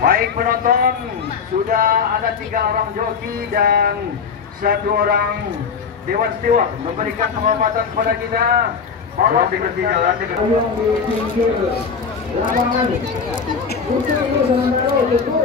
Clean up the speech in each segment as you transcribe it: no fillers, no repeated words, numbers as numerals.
Baik penonton, sudah ada 3 orang joki dan 1 orang Dewan Steward memberikan penghormatan kepada kita. Malam dikerti jalan di pinggir lapangan. Untuk itu sementara itu.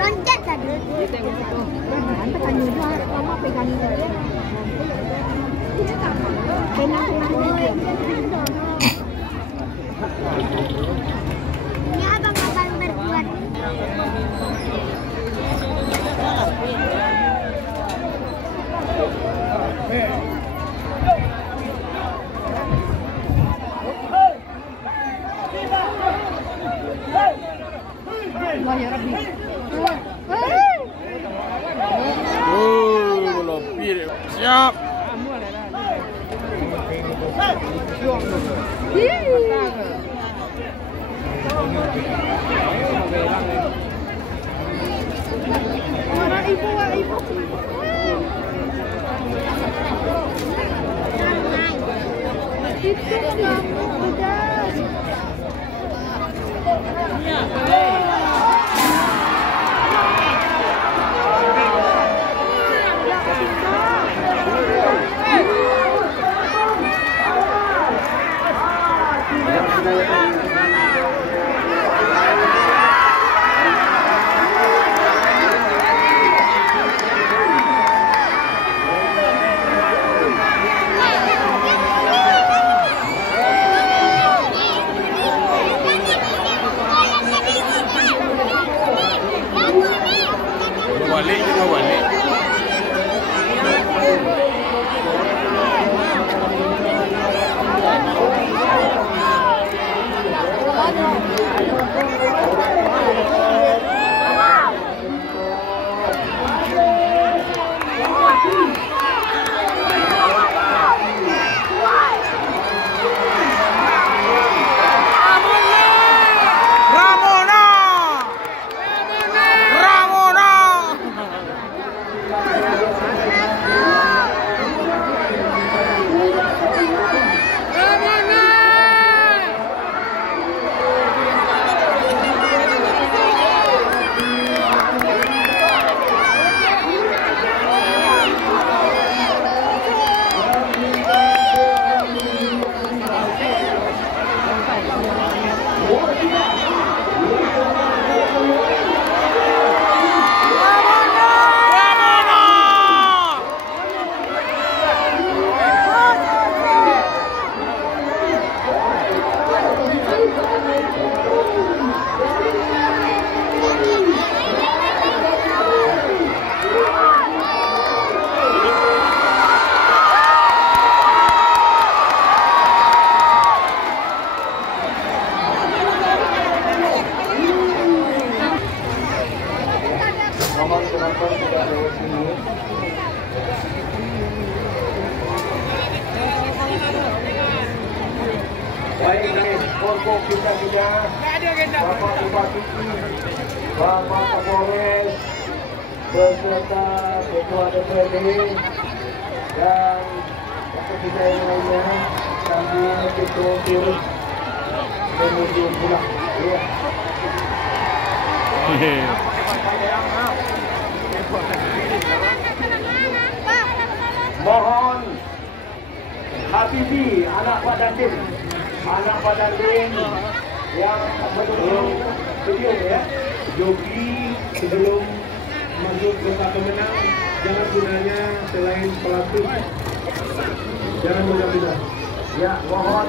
Loncat tadi. Nanti kan juga lama pegang itu. Ini abang-abang berbuat. Allah ya Rabbi. Melopir. Siap. Ibu. Itu kamu udah. Baik, korpo kita punya Bapak Bupati, Bapak Kapolres, beserta Ketua DPRD dan kita yang lainnya sambil kita turun menuju pulang. Ya. Mohon Habibi, anak Pak Dandim yang belum video ya, joki sebelum masuk ke pemenang jangan gunanya selain pelatih, jangan mudah-mudah. Ya, mohon